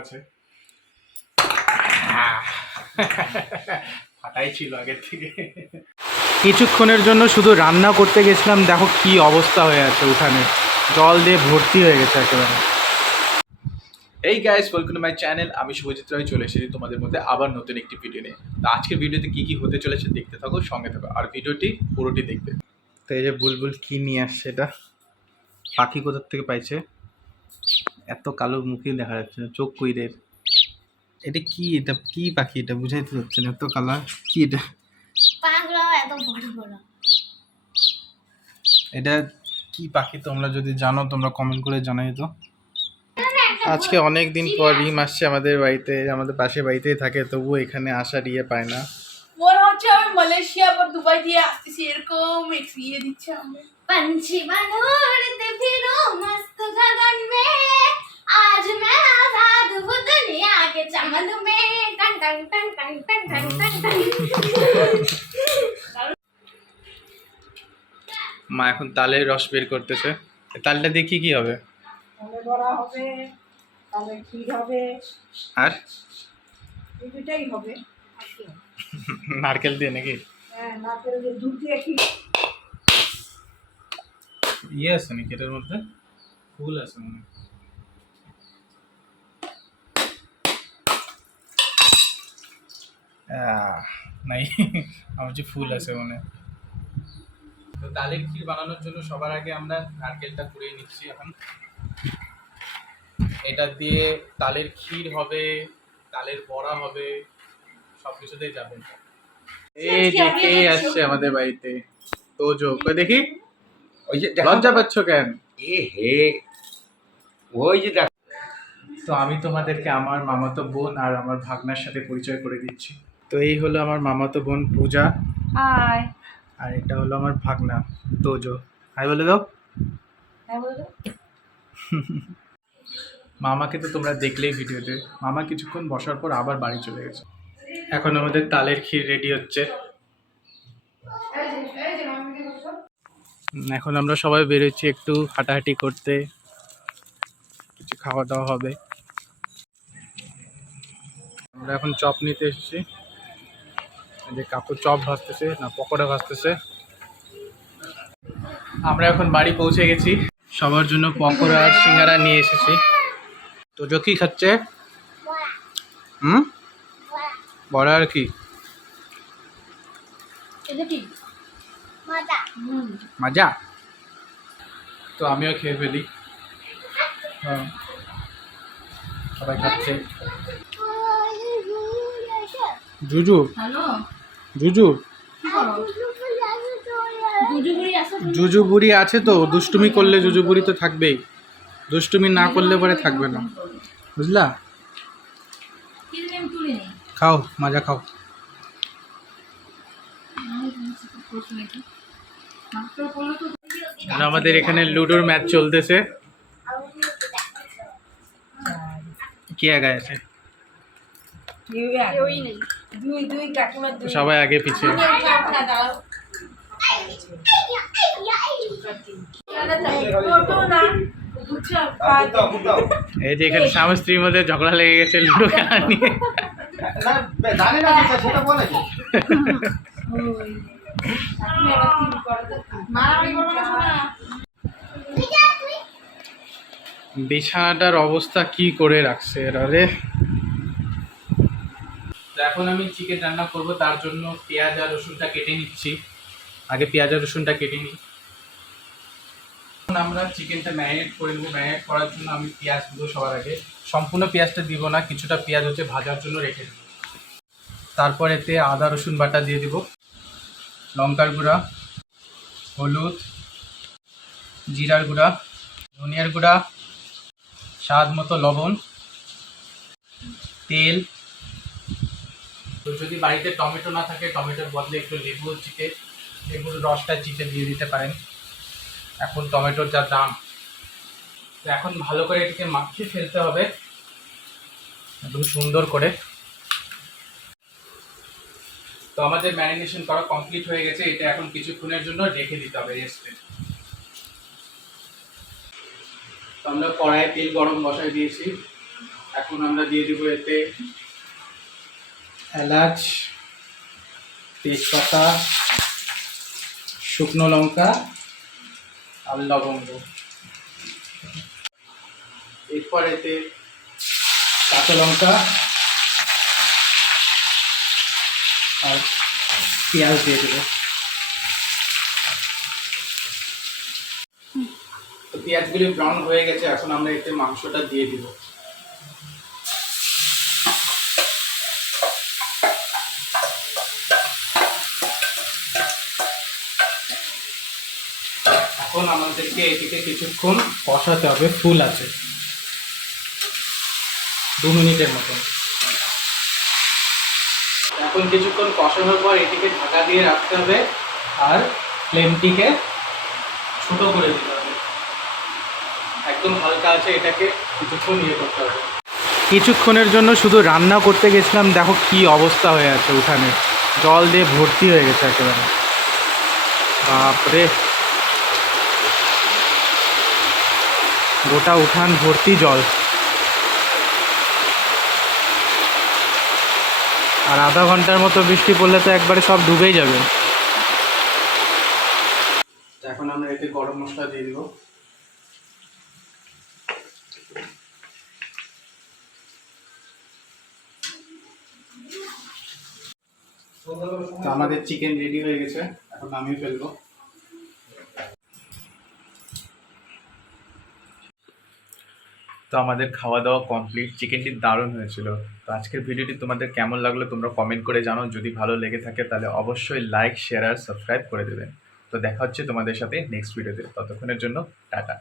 আছে ফাটাই ছিল আগের থেকে। কিছুক্ষণের জন্য শুধু রান্না করতে গেছিলাম, দেখো কি অবস্থা হয়ে আছে, উঠানে জল দিয়ে ভর্তি হয়ে গেছে একেবারে। এই guys, welcome to my channel. আমি শুভজিৎ রয় চলে এসেছি তোমাদের মধ্যে আবার নতুন একটি ভিডিও নিয়ে। তো আজকের ভিডিওতে কি কি হতে চলেছে দেখতে থাকো, সঙ্গে থাকো আর ভিডিওটি পুরোটি দেখবে। তো এই যে বুলবুল কি নিয়ে আসছে, এটা পাখি কোথার থেকে পাইছে, এত কালো মুখে দেখা যাচ্ছে না, চোখ কুইরের। এটা কি, এটা কি পাখি, এটা বুঝাইতে যাচ্ছে না, এত কালার কি এটা, এত বড় বড়। এটা কি পাখি তোমরা যদি জানো তোমরা কমেন্ট করে জানাই তো। আজকে অনেক দিন পর রিম আসছে আমাদের বাড়িতে, আমাদের পাশে বাড়িতেই থাকে, তবুও এখানে আসার ইয়ে পায় না। মনে হচ্ছে আমি মালয়েশিয়া বা দুবাই দিয়ে আসতেছি, এরকম এক্সপিরিয়েন্স দিচ্ছে আমাকে। पंछी बन उड़ते फिरूं मस्त गगन में, आज मैं आजाद हूँ दुनिया के चमन में, टन टन टन टन टन टन टन टन। মা এখন তালের রস বের করতেছে। তালটা দিয়ে কি হবে? তালে বড়া হবে, তালে ক্ষীর হবে, আর এই দুটাই হবে। নারকেল দিয়ে নাকি? হ্যাঁ, নারকেল দিয়ে দুধ দিয়ে ক্ষীর। ইয়ে আছে নাকি এটার মধ্যে? ফুল আছে মনে হয়। নাই, আমার যে ফুল আছে মনে হয়। তো তালের ক্ষীর বানানোর জন্য সবার আগে আমরা নারকেলটা কুড়িয়ে নিচ্ছি। এখন এটা দিয়ে তালের ক্ষীর হবে, তালের বড়া হবে, সব কিছুতেই যাবে। এই যে কে আসছে আমাদের বাড়িতে, তো কই দেখি, ওই যে লজ্জা পাচ্ছ কেন? এ হে, ওই যে দেখ। তো আমি তোমাদেরকে আমার মামাতো বোন আর আমার ভাগনার সাথে পরিচয় করে দিচ্ছি। তো এই হলো আমার মামাতো বোন পূজা, হাই। আর এটা হলো আমার ভাগনা তোজো। হাই বলে দাও। হ্যাঁ বলো। মামাকে তো তোমরা দেখলেই ভিডিওতে, মামা কিছুক্ষণ বসার পর আবার বাড়ি চলে গেছে। এখন আমাদের তালের ক্ষীর রেডি হচ্ছে। এখন আমরা সবাই বেরোচ্ছি একটু হাঁটাহাঁটি করতে, কিছু খাওয়া দাওয়া হবে। আমরা এখন চপ নিতে এসেছি, যে কাকু চপ ভাজতেছে না পকোড়া ভাজতেছে। আমরা এখন বাড়ি পৌঁছে গেছি, সবার জন্য পকোড়া আর সিঙ্গারা নিয়ে এসেছি। তো কি খাচ্ছে? বড়া আর কি? এটা কি মজা? মজা। তো আমিও খেয়ে ফেলি। হ্যাঁ, সবাই খাচ্ছে। জুজু, হ্যালো জুজু, কি করো? দুজুগুড়ি আছে? জুজু বুড়ি আছে তো, দুষ্টুমি করলে জুজু বুড়ি তো থাকবেই, দুষ্টুমি না করলে পরে থাকবে না, বুঝলা? কি দিন আমি তুলি নেই। খাও, মজা খাও। আর আমাদের এখানে লুডোর ম্যাচ চলতেছে। কে আগে আছে? দুই দুই কাকিমার দুই। সবাই আগে পিছিয়ে। এই যে এখানে স্বামী স্ত্রীর মধ্যে ঝগড়া লেগে গেছে লুডো খেলা নিয়ে। জানি না সেটা বলে বিছানাটার অবস্থা কি করে রাখছে এরা রে। এখন আমি চিকেন রান্না করব, তার জন্য পেঁয়াজ আর রসুনটা কেটে নিচ্ছি। আগে পেঁয়াজ আর রসুনটা কেটে নিই। এখন আমরা চিকেনটা ম্যারিনেট করে নেবো। ম্যারিনেট করার জন্য আমি পেঁয়াজগুলো সবার আগে, সম্পূর্ণ পেঁয়াজটা দিব না, কিছুটা পেঁয়াজ হচ্ছে ভাজার জন্য রেখে দেবো। তারপর এতে আদা রসুন বাটা দিয়ে দিব, লঙ্কার গুঁড়া, হলুদ, জিরার গুঁড়া, ধনিয়ার গুঁড়া, স্বাদ মতো লবণ, তেল। তো যদি বাড়িতে টমেটো না থাকে, টমেটোর বদলে একটু লেবুর রসটা চিপে দিয়ে দিতে পারেন। এখন টমেটোর যা দাম, তো এখন ভালো করে এটাকে মাখিয়ে ফেলতে হবে একদম সুন্দর করে। তো আমাদের ম্যারিনেশন করা কমপ্লিট হয়ে গেছে, এটা এখন কিছুক্ষণের জন্য রেখে দিতে হবে রেস্টে। তো আমরা কড়াইয়ে তেল গরম বসাই দিয়েছি, এখন আমরা দিয়ে দিব এতে এলাচ, তেজপাতা, শুকনো লঙ্কা আর লবঙ্গ। এরপর এতে কাঁচা লঙ্কা আর পেঁয়াজ দিয়ে দেবো। তো পেঁয়াজগুলি ব্রাউন হয়ে গেছে, এখন আমরা এতে মাংসটা দিয়ে দিব। এখন আমাদেরকে এটিকে কিছুক্ষণ কষাতে হবে, ফুল আছে 2 মিনিটের মতো। এখন কিছুক্ষণ কষানোর পর এটিকে ঢাকা দিয়ে রাখতে হবে আর ফ্লেমটিকে ছোট করে দিতে হবে, একদম হালকা আছে, এটাকে কিছুক্ষণ করতে হবে। কিছুক্ষণের জন্য শুধু রান্না করতে গেছিলাম, দেখো কি অবস্থা হয়ে আছে, উঠানে জল দিয়ে ভর্তি হয়ে গেছে একেবারে। বাপরে, গোটা উঠান ভর্তি জল। আর আধা ঘন্টার মতো বৃষ্টি পড়লে তো একবারে সব ডুবেই যাবে। এখন আমরা এতে গরম মশলা দিয়ে দিব। তো আমাদের চিকেন রেডি হয়ে গেছে, এখন নামিয়ে ফেলবো। তো আমাদের খাওয়া দাওয়া কমপ্লিট, চিকেনটি দারুণ হয়েছিল। তো আজকের ভিডিওটি তোমাদের কেমন লাগলো তোমরা কমেন্ট করে জানো। যদি ভালো লেগে থাকে তাহলে অবশ্যই লাইক, শেয়ার আর সাবস্ক্রাইব করে দেবেন। তো দেখা হচ্ছে তোমাদের সাথে নেক্সট ভিডিওতে, ততক্ষণের জন্য টাটা।